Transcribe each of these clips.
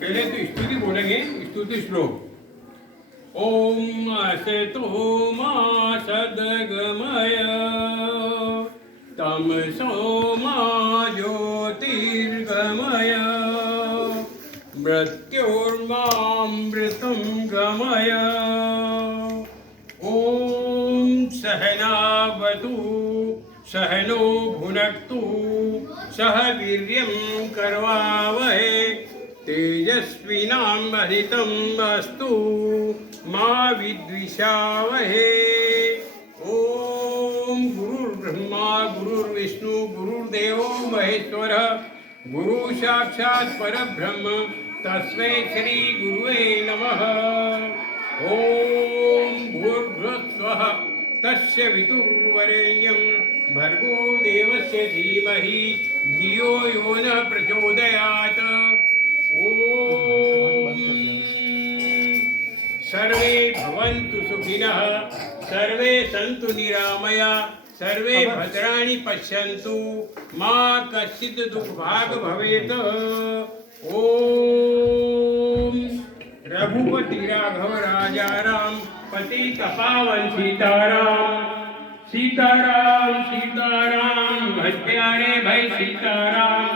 पहले तो स्तुति बोलेंगे, स्तुति श्लोक। ओम असतो मा सद्गमय तमसो मा ज्योतिर्गमय मृत्योर्मामृतं गमय। ओम सहनावतु सहनो भुनक्तु सह वीर्यं करवावहै तेजस्विनामधितमस्तु मा विद्विषावहै। ओम गुरुर्ब्रह्मा गुरुर्विष्णु गुरुर्देवो महेश्वरः गुरु साक्षात् परब्रह्म तस्मै श्री गुरुवे नमः। ओम भूर्भुवस्सुवः तस्य वितुर्वरेण्यं भर्गो देवस्य धीमहि धियो यो न प्रचोदयात्। ओम सर्वे भवन्तु सुखिनः सर्वे सन्तु निरामया सर्वे भद्राणि पश्यन्तु मा कश्चित् दुःखभाग् भवेत्। ओम रघुपति राघव राजा राम पतित पावन सीताराम सीताराम सीताराम भज प्यारे भाई सीताराम।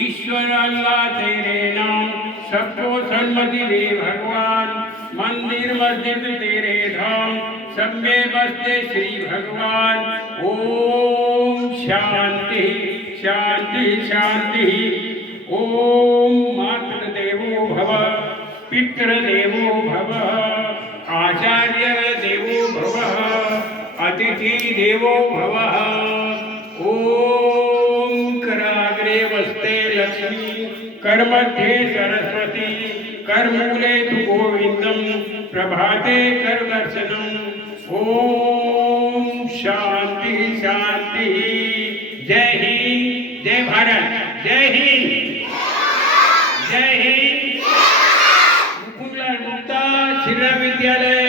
ईश्वर अल्लाह तेरे नाम सबको सन्मति दे भगवान। मंदिर मस्जिद तेरे धाम सब में बसते श्री भगवान। ओम शांति शांति शांति। ओम मातृदेवो भव पितृदेवो भव आचार्य देवो भव अतिथि देवो भव। ओम कराग्रे वस्ते लक्ष्मी करमध्ये सरस्वती करमूले तु गोविंदम प्रभाते कर दर्शनम। ओम शांति शांति। जय हिंद जय भारत जय हिंद जय हिंद। मुकुंदलाल गुप्ता जिला विद्यालय